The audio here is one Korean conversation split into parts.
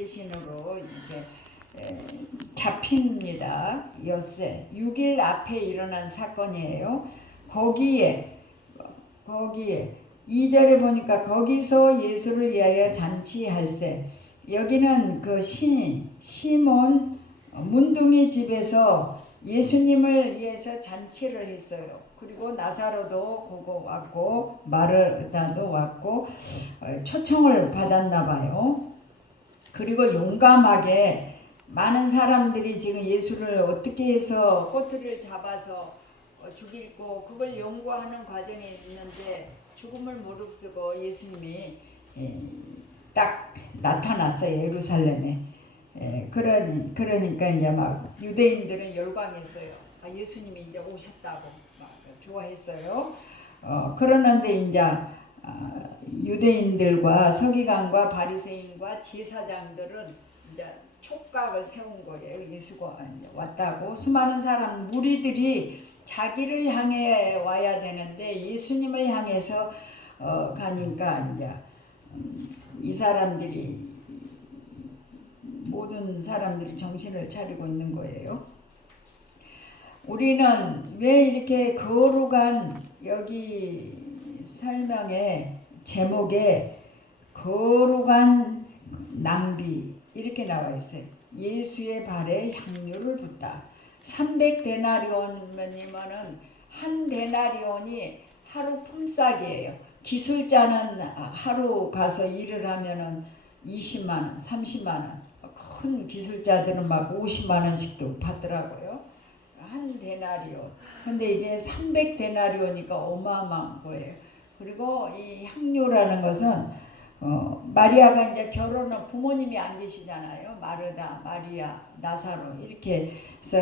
배신으로 이렇게 잡힙니다. 엿새 6일 앞에 일어난 사건이에요. 거기에 2절에 보니까 거기서 예수를 위하여 잔치할세. 여기는 그 시몬 문둥이 집에서 예수님을 위해서 잔치를 했어요. 그리고 나사로도 보고 왔고 마르다도 왔고 초청을 받았나 봐요. 그리고 용감하게 많은 사람들이 지금 예수를 어떻게 해서 꼬투리를 잡아서 죽이고 그걸 연구하는 과정에 있는데 죽음을 무릅쓰고 예수님이 딱 나타났어요. 예루살렘에. 그러니까 이제 막 유대인들은 열광했어요. 예수님이 이제 오셨다고 막 좋아했어요. 그러는데 이제 유대인들과 서기관과 바리새인과 제사장들은 이제 촉각을 세운 거예요. 예수가 왔다고. 수많은 사람 무리들이 자기를 향해 와야 되는데 예수님을 향해서 가니까 이제 이 사람들이 모든 사람들이 정신을 차리고 있는 거예요. 우리는 왜 이렇게 거룩한 여기 설명의 제목에 거룩한 낭비 이렇게 나와 있어요. 예수의 발에 향유를 붓다. 300데나리온이면은 한 데나리온이 하루 품삯이에요. 기술자는 하루 가서 일을 하면은 20만 원, 30만 원. 큰 기술자들은 막 50만 원씩도 받더라고요. 한 데나리온. 근데 이게 300데나리온이니까 어마어마한 거예요. 그리고 이 향유라는 것은 마리아가 이제 결혼은 부모님이 안 계시잖아요. 마르다, 마리아, 나사로 이렇게 해서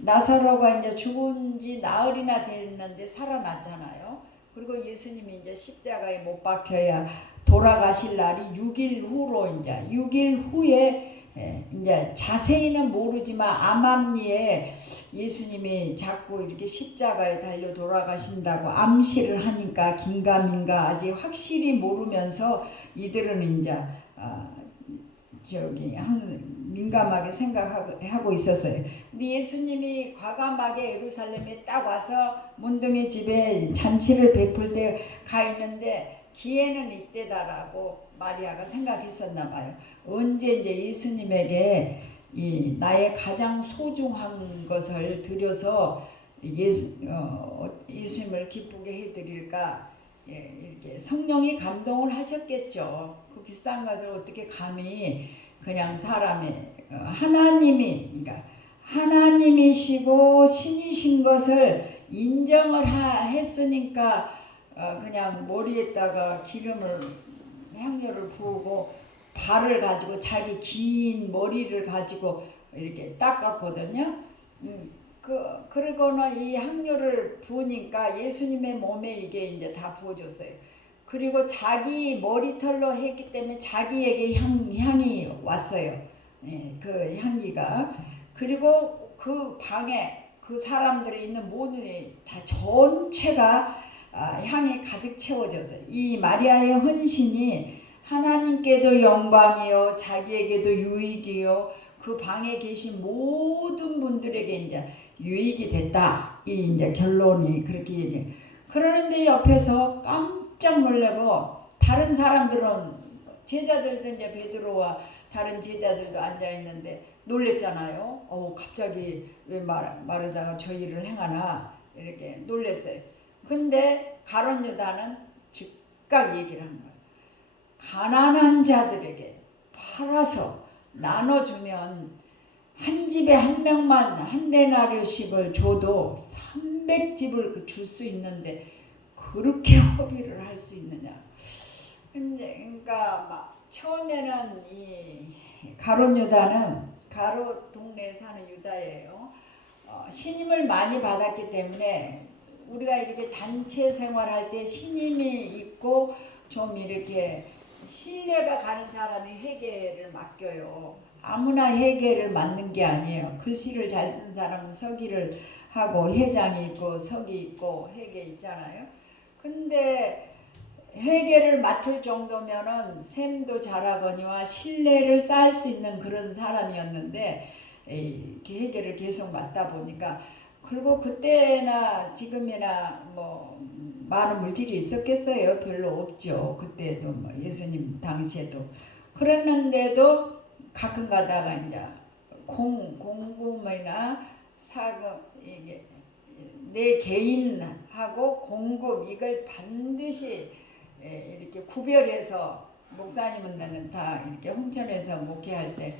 나사로가 이제 죽은 지 나흘이나 됐는데 살아났잖아요. 그리고 예수님이 이제 십자가에 못 박혀야 돌아가실 날이 6일 후로 이제 6일 후에 이제 자세히는 모르지만 암암리에 예수님이 자꾸 이렇게 십자가에 달려 돌아가신다고 암시를 하니까 긴가민가 아직 확실히 모르면서 이들은 이제 민감하게 생각하고 있었어요. 근데 예수님이 과감하게 예루살렘에 딱 와서 문둥이 집에 잔치를 베풀 때 가 있는데 기회는 이때다라고 마리아가 생각했었나 봐요. 언제 이제 예수님에게 이 나의 가장 소중한 것을 드려서 예수님을 기쁘게 해드릴까 이렇게 성령이 감동을 하셨겠죠. 그 비싼 것을 어떻게 감히 그냥 사람의 그러니까 하나님이시고 신이신 것을 인정을 했으니까 그냥 머리에다가 향료를 부으고 발을 가지고 자기 긴 머리를 가지고 이렇게 닦았거든요. 그러고는 이 향료를 부으니까 예수님의 몸에 이게 이제 다 부어졌어요. 그리고 자기 머리털로 했기 때문에 자기에게 향이 왔어요. 그 향기가. 그리고 그 방에 그 사람들이 있는 모든 다 전체가 향이 가득 채워져서 이 마리아의 헌신이 하나님께도 영광이요 자기에게도 유익이요 그 방에 계신 모든 분들에게 이제 유익이 됐다. 이 이제 결론이 그렇게 얘기해요. 그러는데 옆에서 깜짝 놀라고 다른 사람들은 제자들도 이제 베드로와 다른 제자들도 앉아 있는데 놀랬잖아요. 갑자기 왜 마르다가 저 일을 행하나 이렇게 놀랬어요. 근데 가룟 유다는 즉각 얘기를 한 거예요. 가난한 자들에게 팔아서 나눠주면 한 집에 한 명만 한 데나리오씩을 줘도 300집을 줄 수 있는데 그렇게 허비를 할 수 있느냐. 그러니까 막 처음에는 이 가룟 유다는 가롯 동네에 사는 유다예요. 신임을 많이 받았기 때문에 우리가 이렇게 단체 생활할 때 신임이 있고 좀 이렇게 신뢰가 가는 사람이 회계를 맡겨요. 아무나 회계를 맡는 게 아니에요. 글씨를 잘 쓴 사람은 서기를 하고 회장이 있고 서기 있고 회계 있잖아요. 근데 회개를 맡을 정도면은 셈도 잘하거니와 신뢰를 쌓을 수 있는 그런 사람이었는데 이렇게 회개를 계속 맡다 보니까 그리고 그때나 지금이나 뭐 많은 물질이 있었겠어요? 별로 없죠. 그때도 뭐 예수님 당시에도 그랬는데도 가끔 가다가 이제 공금이나 사금 이게 내 개인하고 공급 이걸 반드시 이렇게 구별해서 목사님은 다 이렇게 홍천에서 목회할 때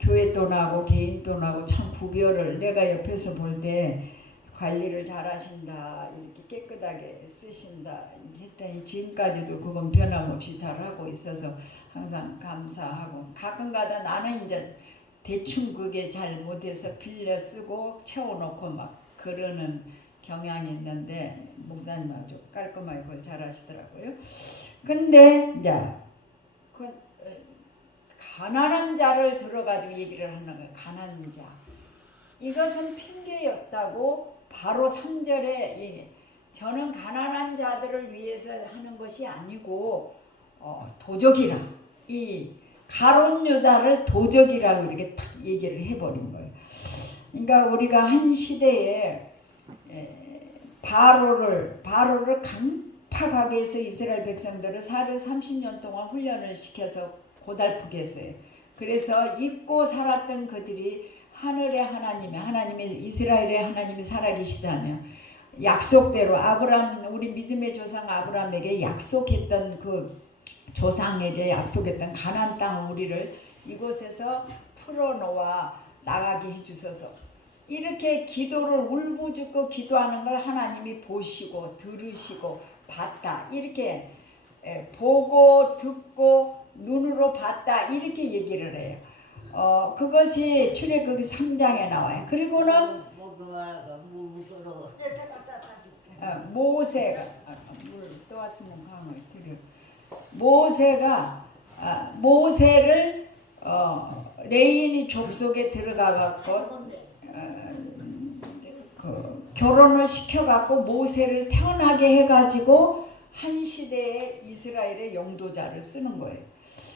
교회 돈하고 개인 돈하고 참 구별을 내가 옆에서 볼 때 관리를 잘 하신다 이렇게 깨끗하게 쓰신다 했더니 지금까지도 그건 변함없이 잘 하고 있어서 항상 감사하고 가끔가다 나는 이제 대충 그게 잘 못해서 빌려 쓰고 채워놓고 막 그러는 경향이 있는데 목사님 아주 깔끔하게 그걸 잘 하시더라고요. 근데 이제 그 가난한 자를 들어가지고 얘기를 하는 거예요. 가난한 자. 이것은 핑계였다고 바로 3절에 저는 가난한 자들을 위해서 하는 것이 아니고 도적이라 이 가룟 유다를 도적이라고 이렇게 딱 얘기를 해버린 거예요. 그러니까 우리가 한 시대에 바로를 강팍하게 해서 이스라엘 백성들을 430년 동안 훈련을 시켜서 고달프게 했어요. 그래서 잊고 살았던 그들이 하늘의 하나님의 이스라엘의 하나님이 살아계시다면 약속대로 아브라함 우리 믿음의 조상 아브라함에게 약속했던 그 조상에게 약속했던 가나안 땅 우리를 이곳에서 풀어놓아 나가게 해주소서. 이렇게 기도를 울부짖고 기도하는 걸 하나님이 보시고 들으시고 봤다. 이렇게 보고 듣고 눈으로 봤다. 이렇게 얘기를 해요. 그것이 출애굽기 3장에 나와요. 그리고는 모세가 물 떠왔으면 강을 드려. 모세를 레인이 족속에 들어가 갖고 결혼을 시켜갖고 모세를 태어나게 해가지고 한 시대에 이스라엘의 영도자를 쓰는 거예요.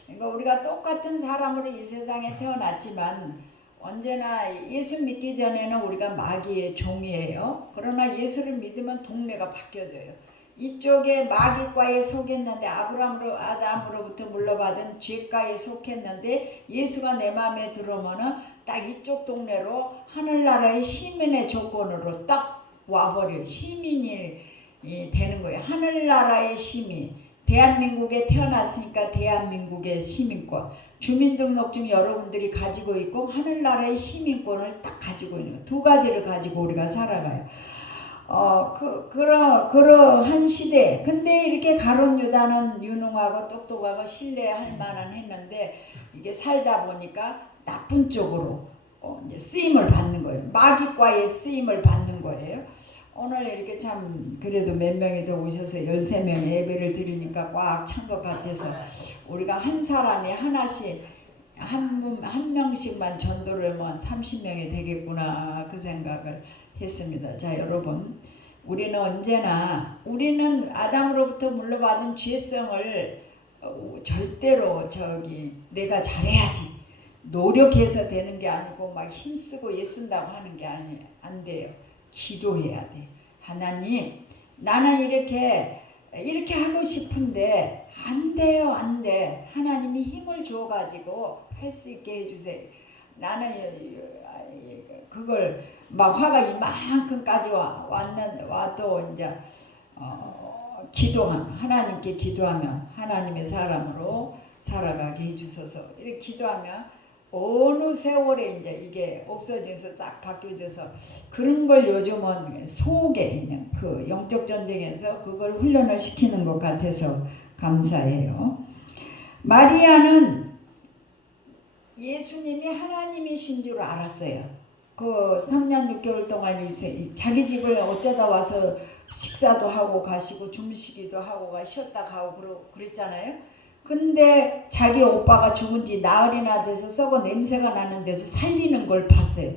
그러니까 우리가 똑같은 사람으로 이 세상에 태어났지만 언제나 예수 믿기 전에는 우리가 마귀의 종이에요. 그러나 예수를 믿으면 동네가 바뀌어져요. 이쪽에 마귀과에 속했는데 아담으로부터 물려받은 죄과에 속했는데 예수가 내 마음에 들어오면은 딱 이쪽 동네로 하늘나라의 시민의 조건으로 딱 와버려요. 시민이 되는 거예요. 하늘나라의 시민. 대한민국에 태어났으니까 대한민국의 시민권. 주민등록증 여러분들이 가지고 있고 하늘나라의 시민권을 딱 가지고 있는 거예요. 두 가지를 가지고 우리가 살아가요. 그러한 시대. 근데 이렇게 가룟 유다는 유능하고 똑똑하고 신뢰할 만한 했는데 이게 살다 보니까 나쁜 쪽으로 이제 쓰임을 받는 거예요. 마귀과의 쓰임을 받는 거예요. 오늘 이렇게 참 그래도 몇 명이 더 오셔서 13명 예배를 드리니까 꽉 찬 것 같아서 우리가 한 사람이 하나씩 한 명씩만 전도를 하면 30명이 되겠구나 그 생각을 했습니다. 자 여러분 우리는 언제나 우리는 아담으로부터 물려받은 죄성을 절대로 내가 잘해야지 노력해서 되는 게 아니고 막 힘쓰고 애쓴다고 하는 게 안 돼요. 기도해야 돼. 하나님 나는 이렇게 하고 싶은데 안 돼요. 안 돼. 하나님이 힘을 줘가지고 할 수 있게 해주세요. 나는 그걸 막 화가 이만큼까지 와도 이제 하나님께 기도하면 하나님의 사람으로 살아가게 해주소서. 이렇게 기도하면 어느 세월에 이제 이게 없어져서 싹 바뀌어져서 그런 걸 요즘은 속에 있는 그 영적 전쟁에서 그걸 훈련을 시키는 것 같아서 감사해요. 마리아는 예수님이 하나님이신 줄 알았어요. 그 3년 6개월 동안 자기 집을 어쩌다 와서 식사도 하고 가시고 주무시기도 하고 쉬었다 가고 그랬잖아요. 근데 자기 오빠가 죽은 지 나흘이나 돼서 썩어 냄새가 나는 데서 살리는 걸 봤어요.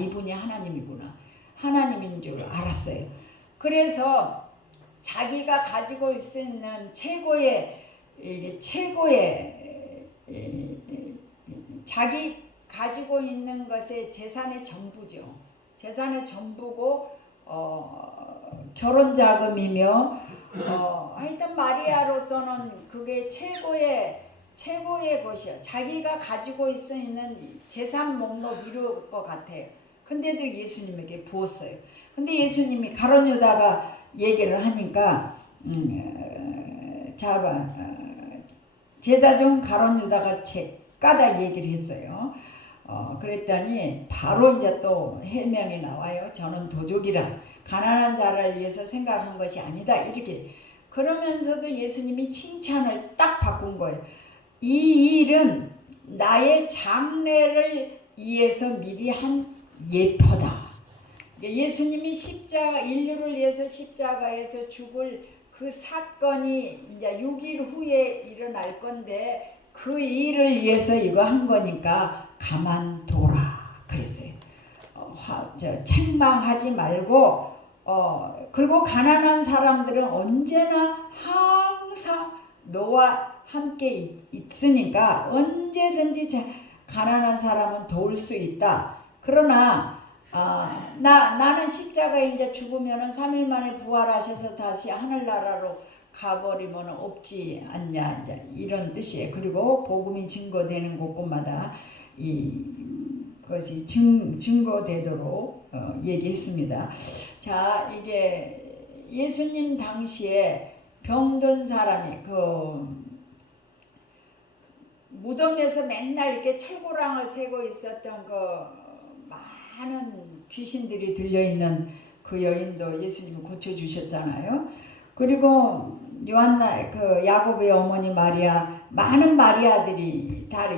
이분이 하나님이구나. 하나님인 줄 알았어요. 그래서 자기가 가지고 있는 최고의 자기 가지고 있는 것의 재산의 전부죠. 재산의 전부고 결혼 자금이며 하여튼 마리아로서는 그게 최고의 것이요. 자기가 가지고 있는 재산 목록 이룰 것 같아요. 근데도 예수님에게 부었어요. 근데 예수님이 가룟 유다가 얘기를 하니까 제자 중 가룟 유다가 까다 얘기를 했어요. 그랬더니 바로 이제 또 해명이 나와요. 저는 도적이라 가난한 자를 위해서 생각한 것이 아니다. 이렇게 그러면서도 예수님이 칭찬을 딱 바꾼 거예요. 이 일은 나의 장래를 위해서 미리 한 예표다. 예수님이 인류를 위해서 십자가에서 죽을 그 사건이 이제 6일 후에 일어날 건데 그 일을 위해서 이거 한 거니까 가만둬라 그랬어요. 책망하지 말고 그리고 가난한 사람들은 언제나 항상 너와 함께 있으니까 언제든지 가난한 사람은 도울 수 있다. 그러나 나는 십자가에 이제 죽으면은 3일 만에 부활하셔서 다시 하늘나라로 가버리면 없지 않냐 이제 이런 뜻이에요. 그리고 복음이 증거되는 곳곳마다 그것이 증거되도록 얘기했습니다. 자, 이게 예수님 당시에 병든 사람이 무덤에서 맨날 이렇게 철고랑을 세고 있었던 많은 귀신들이 들려있는 그 여인도 예수님이 고쳐주셨잖아요. 그리고 야곱의 어머니 마리아, 많은 마리아들이 다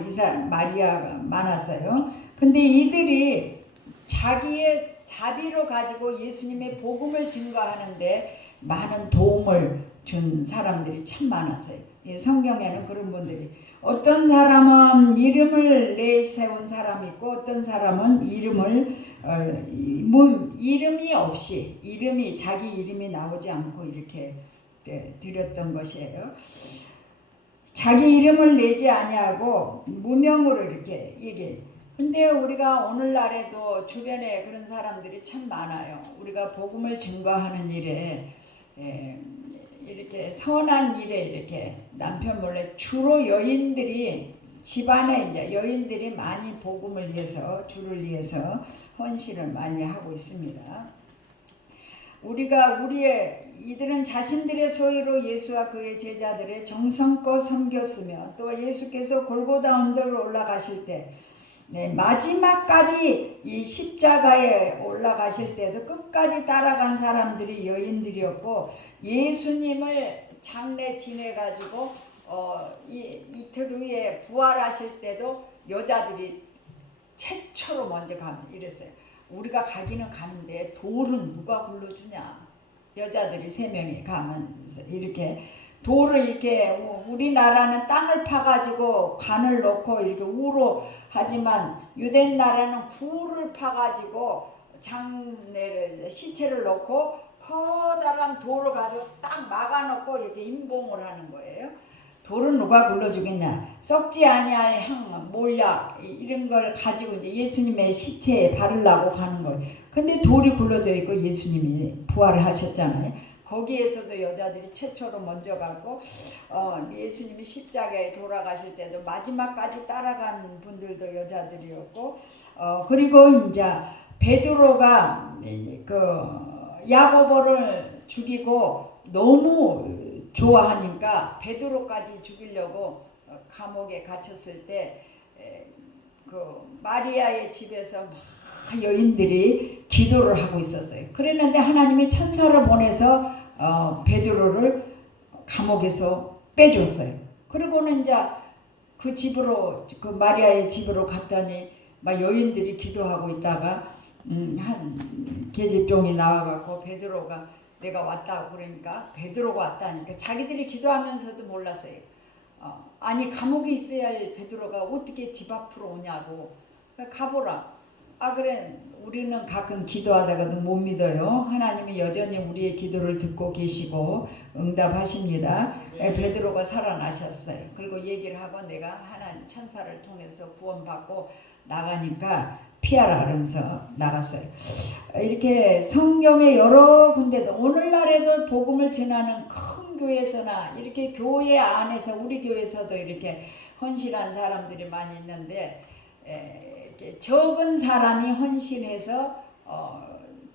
마리아가 많았어요. 근데 이들이 자기의 자비로 가지고 예수님의 복음을 증거하는데 많은 도움을 준 사람들이 참 많았어요. 이 성경에는 그런 분들이 어떤 사람은 이름을 내세운 사람이 있고 어떤 사람은 이름이 없이 자기 이름이 나오지 않고 이렇게 드렸던 것이에요. 자기 이름을 내지 아니하고 무명으로 이렇게 얘기해요. 근데 우리가 오늘날에도 주변에 그런 사람들이 참 많아요. 우리가 복음을 증거하는 일에 이렇게 선한 일에 이렇게 남편 몰래 주로 여인들이 집안에 이제 여인들이 많이 복음을 위해서 주를 위해서 헌신을 많이 하고 있습니다. 이들은 자신들의 소유로 예수와 그의 제자들의 정성껏 섬겼으며 또 예수께서 골고다 언덕으로 올라가실 때 마지막까지 이 십자가에 올라가실 때도 끝까지 따라간 사람들이 여인들이었고 예수님을 장례 지내가지고 이틀 후에 부활하실 때도 여자들이 최초로 먼저 가면 이랬어요. 우리가 가기는 가는데 돌은 누가 굴러주냐. 여자들이 3명이 가면서 이렇게 돌을 이렇게 우리나라는 땅을 파가지고 관을 넣고 이렇게 우로 하지만 유대 나라는 굴을 파가지고 시체를 넣고 커다란 돌을 가지고 딱 막아놓고 이렇게 임봉을 하는 거예요. 돌은 누가 굴러주겠냐. 썩지 아니할 향, 몰약 이런 걸 가지고 이제 예수님의 시체에 바르려고 가는 거예요. 근데 돌이 굴러져 있고 예수님이 부활을 하셨잖아요. 거기에서도 여자들이 최초로 먼저 가고 예수님이 십자가에 돌아가실 때도 마지막까지 따라간 분들도 여자들이었고 그리고 이제 베드로가 야고보를 죽이고 너무 좋아하니까 베드로까지 죽이려고 감옥에 갇혔을 때 마리아의 집에서 막 여인들이 기도를 하고 있었어요. 그랬는데 하나님이 천사를 보내서 베드로를 감옥에서 빼줬어요. 그리고는 이제 그 집으로 마리아의 집으로 갔더니 막 여인들이 기도하고 있다가 한 계집종이 나와갖고 베드로가 내가 왔다고 그러니까 베드로가 왔다니까 자기들이 기도하면서도 몰랐어요. 아니 감옥에 있어야 할 베드로가 어떻게 집 앞으로 오냐고 가보라. 그래. 우리는 가끔 기도하다가도 못 믿어요. 하나님이 여전히 우리의 기도를 듣고 계시고 응답하십니다. 베드로가 살아나셨어요. 그리고 얘기를 하고 내가 하나님 천사를 통해서 구원받고 나가니까 피하라 그러면서 나갔어요. 이렇게 성경의 여러 군데도 오늘날에도 복음을 전하는 큰 교회에서나 이렇게 교회 안에서 우리 교회에서도 이렇게 헌신한 사람들이 많이 있는데 적은 사람이 헌신해서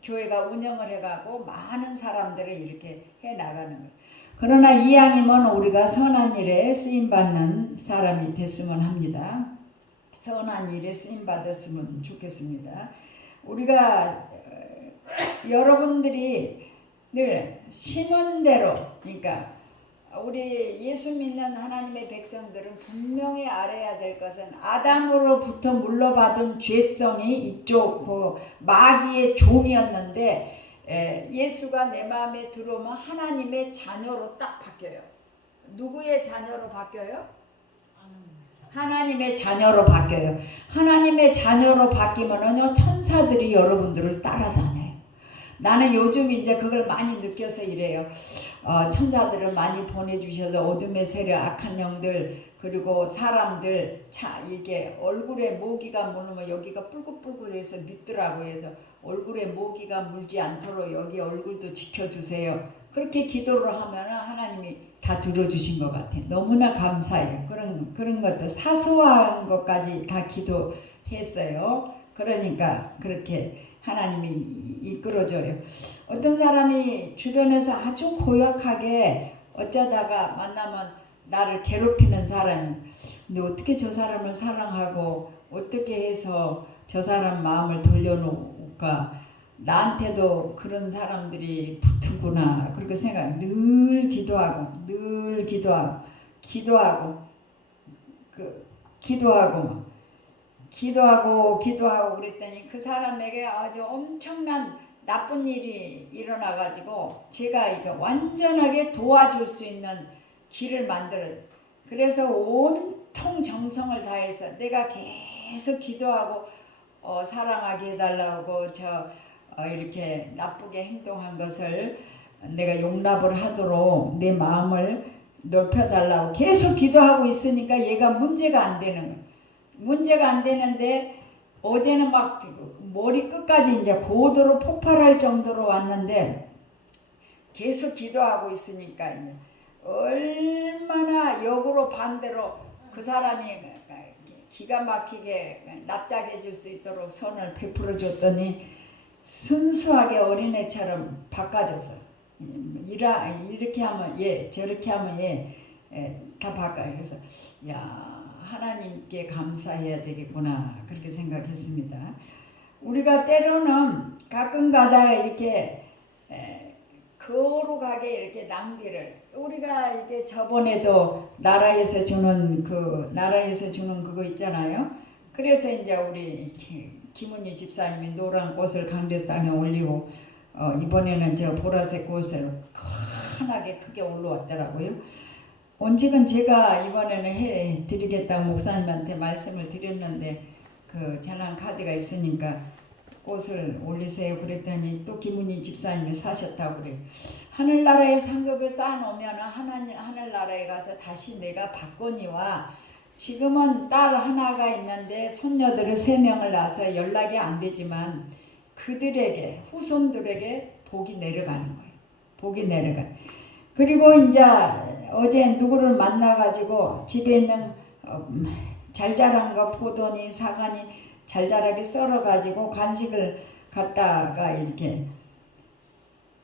교회가 운영을 해가고 많은 사람들을 이렇게 해나가는 거예요. 그러나 이왕이면 우리가 선한 일에 쓰임받는 사람이 됐으면 합니다. 선한 일에 쓰임받았으면 좋겠습니다. 우리가 여러분들이 늘 심은 대로 그러니까 우리 예수 믿는 하나님의 백성들은 분명히 알아야 될 것은 아담으로부터 물러받은 죄성이 이쪽 마귀의 종이었는데 예수가 내 마음에 들어오면 하나님의 자녀로 딱 바뀌어요. 누구의 자녀로 바뀌어요? 하나님의 자녀로 바뀌어요. 하나님의 자녀로 바뀌면은요 천사들이 여러분들을 따라다녀요. 나는 요즘 이제 그걸 많이 느껴서 이래요. 천사들을 많이 보내주셔서 어둠의 세력, 악한 영들 그리고 사람들 이게 얼굴에 모기가 물으면 여기가 뿔긋뿔긋해서 밉더라고요. 해서 얼굴에 모기가 물지 않도록 여기 얼굴도 지켜주세요. 그렇게 기도를 하면 하나님이 다 들어주신 것 같아요. 너무나 감사해요. 그런 것도 사소한 것까지 다 기도했어요. 그러니까 그렇게 하나님이 이끌어줘요. 어떤 사람이 주변에서 아주 고약하게 어쩌다가 만나면 나를 괴롭히는 사람, 근데 어떻게 저 사람을 사랑하고 어떻게 해서 저 사람 마음을 돌려놓을까? 나한테도 그런 사람들이 붙은구나. 그렇게 생각. 늘 기도하고 기도하고 그랬더니 그 사람에게 아주 엄청난 나쁜 일이 일어나가지고 제가 이거 완전하게 도와줄 수 있는 길을 만들어요. 그래서 온통 정성을 다해서 내가 계속 기도하고 사랑하게 해달라고 이렇게 나쁘게 행동한 것을 내가 용납을 하도록 내 마음을 넓혀달라고 계속 기도하고 있으니까 얘가 문제가 안 되는 거예요. 문제가 안 되는데 어제는 막 머리 끝까지 이제 고도로 폭발할 정도로 왔는데 계속 기도하고 있으니까 이제 얼마나 역으로 반대로 그 사람이 기가 막히게 납작해 줄 수 있도록 선을 베풀어 줬더니 순수하게 어린애처럼 바꿔줘서 이렇게 하면 저렇게 하면 다 바꿔요. 그래서 하나님께 감사해야 되겠구나 그렇게 생각했습니다. 우리가 때로는 가끔 가다가 이렇게 거룩하게 이렇게 낭비를 우리가 이게 저번에도 나라에서 주는 그거 있잖아요. 그래서 이제 우리 김은희 집사님이 노란 꽃을 강대상에 올리고 이번에는 저 보라색 꽃을 환하게 크게 올라왔더라고요. 언제건 제가 이번에는 해드리겠다고 목사님한테 말씀을 드렸는데 그 전환 카드가 있으니까 꽃을 올리세요 그랬더니 또 김은희 집사님이 사셨다고 그래요. 하늘나라에 상급을 쌓아놓으면 하늘나라에 가서 다시 내가 받거니와 지금은 딸 하나가 있는데 손녀들을 3명을 낳아서 연락이 안 되지만 그들에게 후손들에게 복이 내려가는 거예요. 복이 내려가. 그리고 이제 어제 누구를 만나가지고 집에 있는 잘 자란 거 포도니 사과니 잘 자라게 썰어가지고 간식을 갖다가 이렇게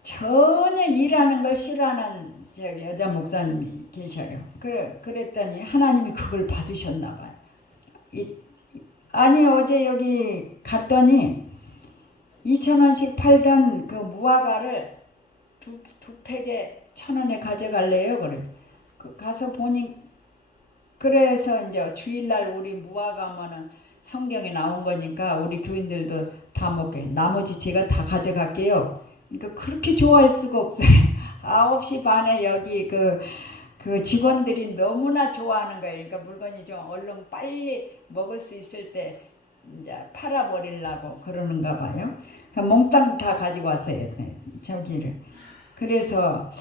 전혀 일하는 걸 싫어하는 여자 목사님이 계셔요. 그랬더니 하나님이 그걸 받으셨나 봐요. 아니 어제 여기 갔더니 2,000원씩 팔던 그 무화과를 두 팩에 1,000원에 가져갈래요. 그래. 가서 보니 그래서 이제 주일날 우리 무화과면은 성경에 나온 거니까 우리 교인들도 다 먹게. 나머지 제가 다 가져갈게요. 그러니까 그렇게 좋아할 수가 없어요. 9시 반에 여기 그 직원들이 너무나 좋아하는 거예요. 그러니까 물건이 좀 얼른 빨리 먹을 수 있을 때 이제 팔아버리려고 그러는가 봐요. 몽땅 다 가지고 왔어요. 저기를. 그래서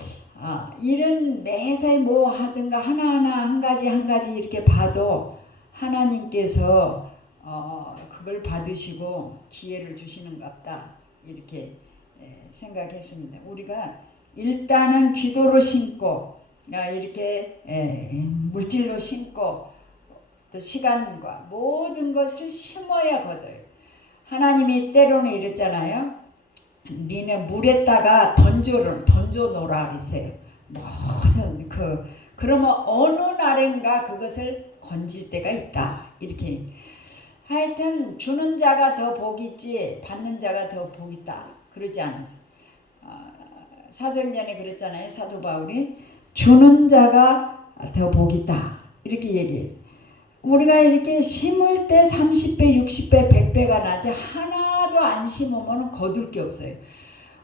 이런 매사에 뭐 하든가 하나하나 한 가지 이렇게 봐도 하나님께서 그걸 받으시고 기회를 주시는갑다 이렇게 생각했습니다. 우리가 일단은 기도로 심고 이렇게 물질로 심고 또 시간과 모든 것을 심어야 거둬요. 하나님이 때로는 이랬잖아요. 니네 물에다가 던져놓으라 그랬어요. 무슨 그러면 어느 날인가 그것을 건질 때가 있다. 이렇게. 하여튼 주는 자가 더 복이 있지 받는 자가 더 복이 있다. 그러지 않았어요. 사도행전에 그랬잖아요. 사도 바울이 주는 자가 더 복이 있다. 이렇게 얘기했어요. 우리가 이렇게 심을 때 30배, 60배, 100배가 나지 하나도 안 심으면 거둘 게 없어요.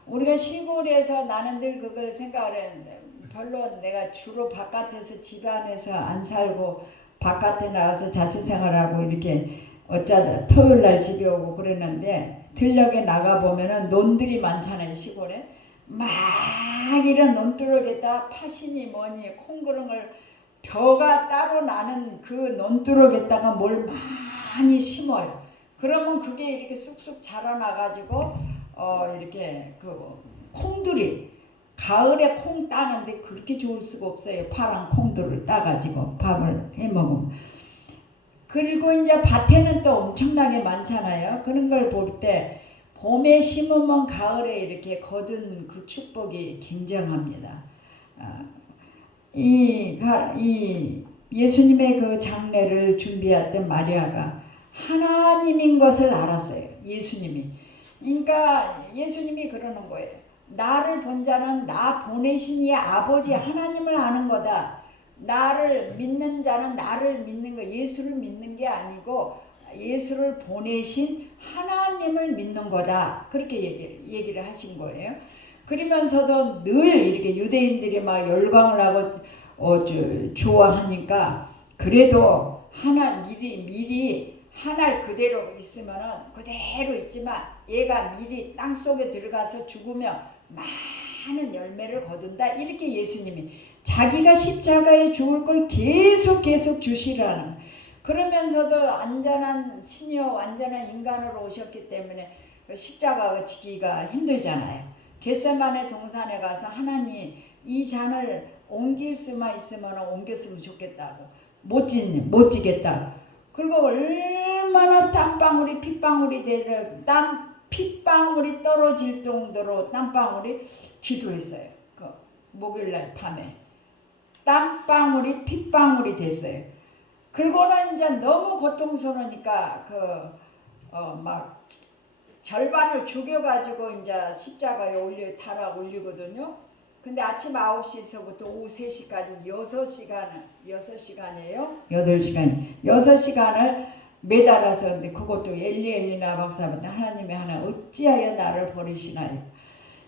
우리가 시골에서 나는 늘 그걸 생각을 했는데 별로 내가 주로 바깥에서 집 안에서 안 살고 바깥에 나가서 자취생활하고 이렇게 어쩌다 토요일날 집에 오고 그랬는데 들녘에 나가보면은 논들이 많잖아요. 시골에 막 이런 논두렁에다 파시니 뭐니 콩그렁을 벼가 따로 나는 그 논두렁에다가 뭘 많이 심어요. 그러면 그게 이렇게 쑥쑥 자라나가지고 이렇게 그 콩들이 가을에 콩 따는데 그렇게 좋을 수가 없어요. 파란 콩들을 따가지고 밥을 해 먹으면. 그리고 이제 밭에는 또 엄청나게 많잖아요. 그런 걸 볼 때 봄에 심으면 가을에 이렇게 거둔 그 축복이 굉장합니다. 이 예수님의 그 장례를 준비했던 마리아가 하나님인 것을 알았어요. 예수님이. 그러니까 예수님이 그러는 거예요. 나를 본 자는 나 보내신 이 아버지 하나님을 아는 거다. 나를 믿는 자는 나를 믿는 거, 예수를 믿는 게 아니고 예수를 보내신 하나님을 믿는 거다. 그렇게 얘기를 하신 거예요. 그러면서도 늘 이렇게 유대인들이 막 열광을 하고 좋아하니까 그래도 미리 하나 그대로 있으면은 그대로 있지만 얘가 미리 땅 속에 들어가서 죽으면 많은 열매를 거둔다. 이렇게 예수님이 자기가 십자가에 죽을 걸 계속 주시라는. 그러면서도 완전한 신이요 완전한 인간으로 오셨기 때문에 십자가가 지기가 힘들잖아요. 겟세마네 동산에 가서 하나님 이 잔을 옮길 수만 있으면 옮겼으면 좋겠다고 못 지겠다고. 그리고 얼마나 땀방울이 핏방울이 핏방울이 떨어질 정도로 땀방울이 기도했어요. 그 목요일날 밤에 땀방울이 핏방울이 됐어요. 그리고는 이제 너무 고통스러우니까 막 절반을 죽여가지고 이제 십자가에 달아 올리거든요. 근데 아침 9시서부터 오후 3시까지 6시간이에요. 6시간을 매달아서 근데 그것도 엘리나 박사한테 하나님의 하나 어찌하여 나를 버리시나요?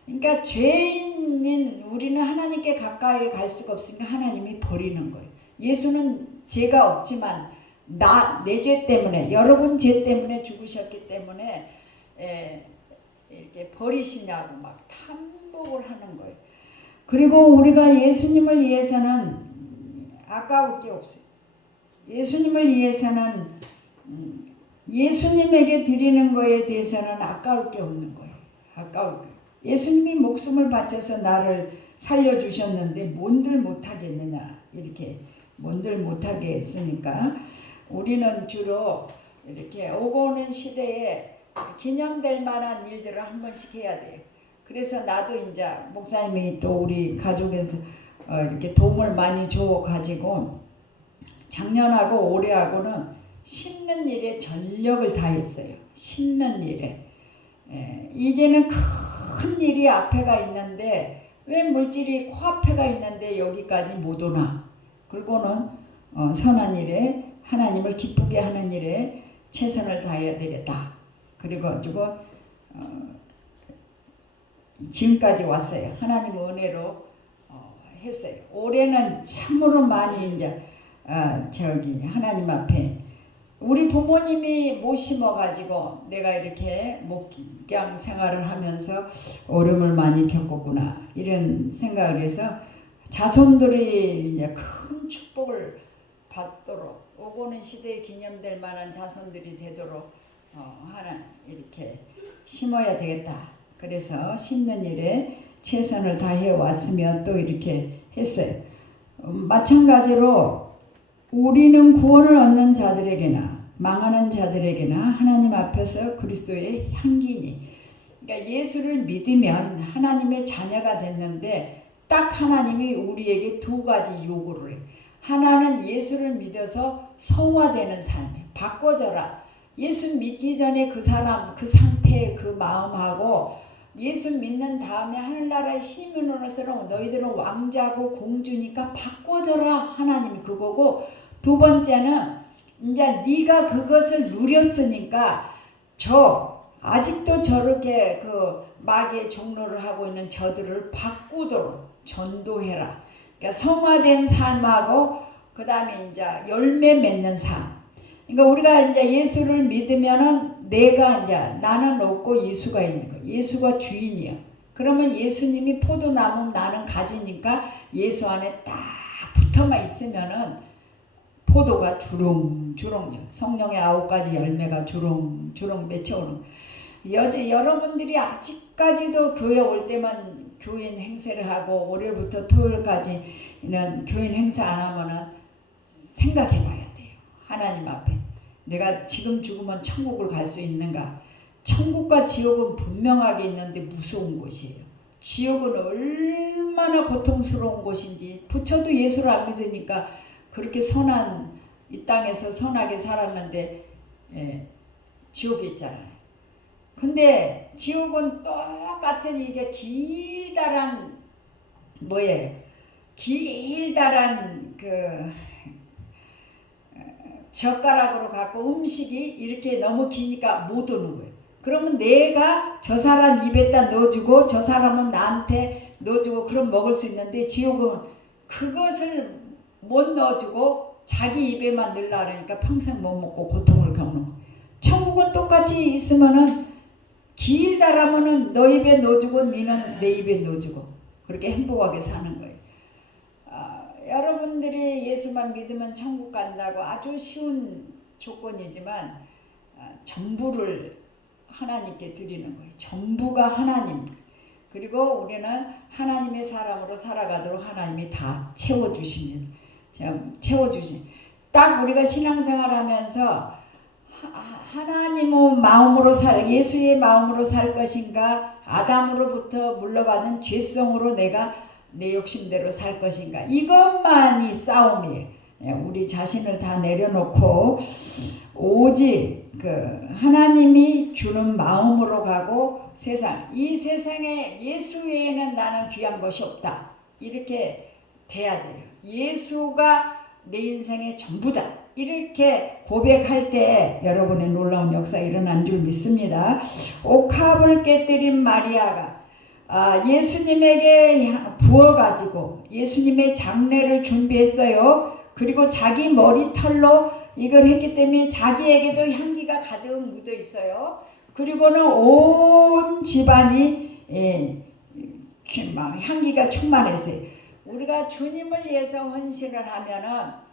그러니까 죄인인 우리는 하나님께 가까이 갈 수가 없으니까 하나님이 버리는 거예요. 예수는 죄가 없지만 내 죄 때문에 여러분 죄 때문에 죽으셨기 때문에 이렇게 버리시냐고 막 탐복을 하는 거예요. 그리고 우리가 예수님을 위해서는 아까울 게 없어요. 예수님을 위해서는 예수님에게 드리는 거에 대해서는 아까울 게 없는 거예요. 아까울 게. 예수님이 목숨을 바쳐서 나를 살려주셨는데 뭔들 못하겠느냐 이렇게 뭔들 못하게 했으니까 우리는 주로 이렇게 오고 오는 시대에 기념될 만한 일들을 한 번씩 해야 돼요. 그래서 나도 이제 목사님이 또 우리 가족에서 이렇게 도움을 많이 줘가지고 작년하고 올해하고는 심는 일에 전력을 다했어요. 심는 일에. 이제는 큰 일이 앞에가 있는데 왜 물질이 코앞에가 있는데 여기까지 못 오나. 그리고는 선한 일에 하나님을 기쁘게 하는 일에 최선을 다해야 되겠다. 그리고 지금까지 왔어요. 하나님 은혜로 했어요. 올해는 참으로 많이 이제 하나님 앞에 우리 부모님이 못 심어가지고 내가 이렇게 목양 생활을 하면서 어려움을 많이 겪었구나 이런 생각을 해서 자손들이 이제 큰 축복을 받도록 오고는 시대에 기념될 만한 자손들이 되도록 하나 이렇게 심어야 되겠다. 그래서 심는 일에 최선을 다해 왔으며 또 이렇게 했어요. 마찬가지로 우리는 구원을 얻는 자들에게나 망하는 자들에게나 하나님 앞에서 그리스도의 향기니. 그러니까 예수를 믿으면 하나님의 자녀가 됐는데 딱 하나님이 우리에게 두 가지 요구를 해요. 하나는 예수를 믿어서 성화되는 삶이에요. 바꿔져라. 예수 믿기 전에 그 사람, 그 상태, 그 마음하고 예수 믿는 다음에 하늘나라의 시민으로서 너희들은 왕자고 공주니까 바꿔져라. 하나님이 그거고, 두 번째는 이제 네가 그것을 누렸으니까 아직도 저렇게 그 마귀의 종로를 하고 있는 저들을 바꾸도록 전도해라. 그러니까 성화된 삶하고 그 다음에 이제 열매 맺는 삶. 그러니까 우리가 이제 예수를 믿으면은 나는 없고 예수가 있는 거. 예수가 주인이야. 그러면 예수님이 포도나무 나는 가지니까 예수 안에 딱 붙어만 있으면은 포도가 주렁주렁 성령의 9가지 열매가 주렁주렁 맺혀오는. 여러분들이 아직까지도 교회 올 때만 교인 행세를 하고 월요일부터 토요일까지는 교인 행사 안 하면은 생각해 봐야 돼요. 하나님 앞에 내가 지금 죽으면 천국을 갈 수 있는가? 천국과 지옥은 분명하게 있는데 무서운 곳이에요. 지옥은 얼마나 고통스러운 곳인지. 부처도 예수를 안 믿으니까 그렇게 이 땅에서 선하게 살았는데 지옥에 있잖아요. 근데 지옥은 똑같은 이게 길다란 젓가락으로 갖고 음식이 이렇게 너무 기니까 못 오는 거예요. 그러면 내가 저 사람 입에다 넣어주고 저 사람은 나한테 넣어주고 그럼 먹을 수 있는데 지옥은 그것을 못 넣어주고 자기 입에만 넣으라 그러니까 평생 못 먹고 고통을 겪는 거예요. 천국은 똑같이 있으면은 길다라면은 너 입에 넣어주고 너는 내 입에 넣어주고 그렇게 행복하게 사는 거예요. 여러분들이 예수만 믿으면 천국 간다고 아주 쉬운 조건이지만 전부를 하나님께 드리는 거예요. 전부가 하나님. 그리고 우리는 하나님의 사람으로 살아가도록 하나님이 다 채워주시는. 딱 우리가 신앙생활하면서 하나님의 마음으로 예수의 마음으로 살 것인가, 아담으로부터 물러받은 죄성으로 내가 내 욕심대로 살 것인가, 이것만이 싸움이에요. 우리 자신을 다 내려놓고 오직 하나님이 주는 마음으로 가고 이 세상에 예수 외에는 나는 귀한 것이 없다. 이렇게 돼야 돼요. 예수가 내 인생의 전부다. 이렇게 고백할 때 여러분의 놀라운 역사가 일어난 줄 믿습니다. 옥합을 깨뜨린 마리아가 예수님에게 부어가지고 예수님의 장례를 준비했어요. 그리고 자기 머리털로 이걸 했기 때문에 자기에게도 향기가 가득 묻어 있어요. 그리고는 온 집안이 향기가 충만했어요. 우리가 주님을 위해서 헌신을 하면은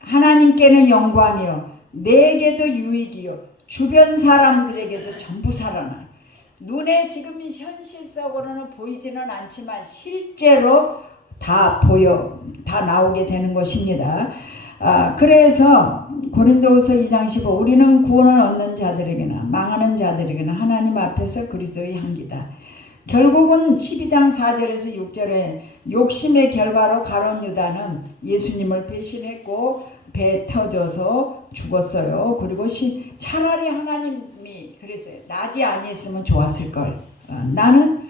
하나님께는 영광이요, 내게도 유익이요, 주변 사람들에게도 전부 살아나요. 눈에 지금 현실적으로는 보이지는 않지만 실제로 다 나오게 되는 것입니다. 그래서 고린도후서 2장 15 우리는 구원을 얻는 자들에게나 망하는 자들에게나 하나님 앞에서 그리스도의 향기다. 결국은 12장 4절에서 6절에 욕심의 결과로 가룟 유다는 예수님을 배신했고 배 터져서 죽었어요. 그리고 차라리 하나님이 그랬어요. 나지 아니했으면 좋았을걸. 나는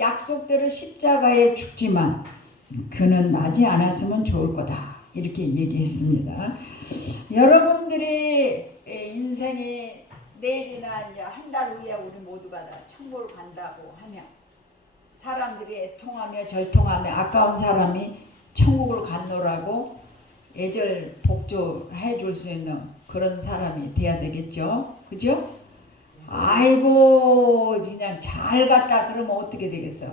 약속대로 십자가에 죽지만 그는 나지 않았으면 좋을 거다. 이렇게 얘기했습니다. 여러분들이 인생이 내일이나 이제 한 달 후에 우리 모두가 다 천국을 간다고 하면 사람들이 애통하며 절통하며 아까운 사람이 천국을 간노라고 애절 복조해 줄 수 있는 그런 사람이 돼야 되겠죠. 그죠? 아이고 그냥 잘 갔다 그러면 어떻게 되겠어?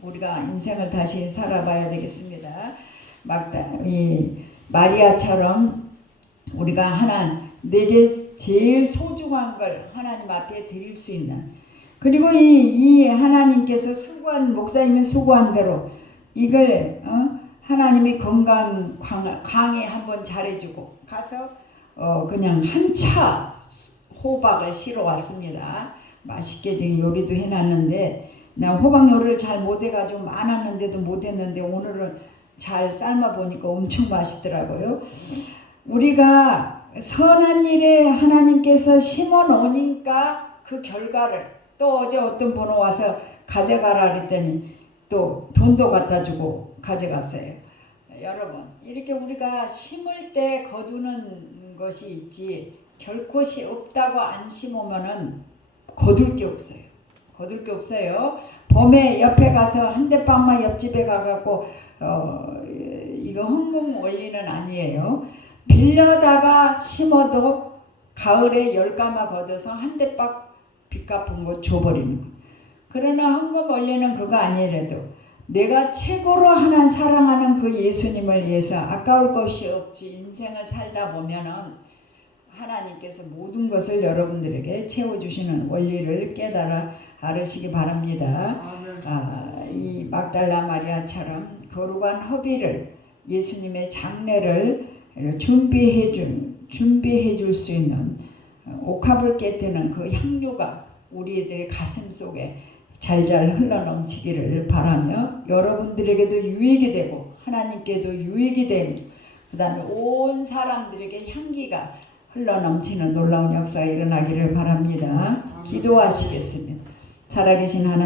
우리가 인생을 다시 살아봐야 되겠습니다. 이 마리아처럼 우리가 내게 제일 소중한 걸 하나님 앞에 드릴 수 있는, 그리고 이 하나님께서 목사님이 수고한 대로 이걸 하나님이 건강 강에 한번 잘해주고 가서 그냥 한 차 호박을 실어 왔습니다. 맛있게 되게 요리도 해놨는데 나 호박 요리를 잘 못해가지고 많았는데도 못했는데 오늘은 잘 삶아보니까 엄청 맛있더라고요. 우리가 선한 일에 하나님께서 심어 놓으니까 그 결과를 또 어제 어떤 분이 와서 가져가라 그랬더니 또 돈도 갖다 주고 가져갔어요. 여러분 이렇게 우리가 심을 때 거두는 것이 있지 결코 없다고 안 심으면은 거둘 게 없어요. 거둘 게 없어요. 봄에 옆에 가서 한대빵만 옆집에 가갖고 이거 헌금 원리는 아니에요. 빌려다가 심어도 가을에 열가마 걷어서 한 대박 빚 갚은 거 줘버리는 거. 그러나 헌금 원리는 그거 아니라도 내가 최고로 하나님 사랑하는 그 예수님을 위해서 아까울 것이 없이 인생을 살다 보면은 하나님께서 모든 것을 여러분들에게 채워주시는 원리를 깨달아 알으시기 바랍니다. 이 막달라 마리아처럼 거룩한 허비를 예수님의 장례를 준비해 줄 수 있는 옥합을 깨뜨는 그 향유가 우리들의 가슴 속에 잘잘 흘러넘치기를 바라며 여러분들에게도 유익이 되고 하나님께도 유익이 되고 그 다음에 온 사람들에게 향기가 흘러넘치는 놀라운 역사가 일어나기를 바랍니다. 기도하시겠습니다. 살아계신 하나님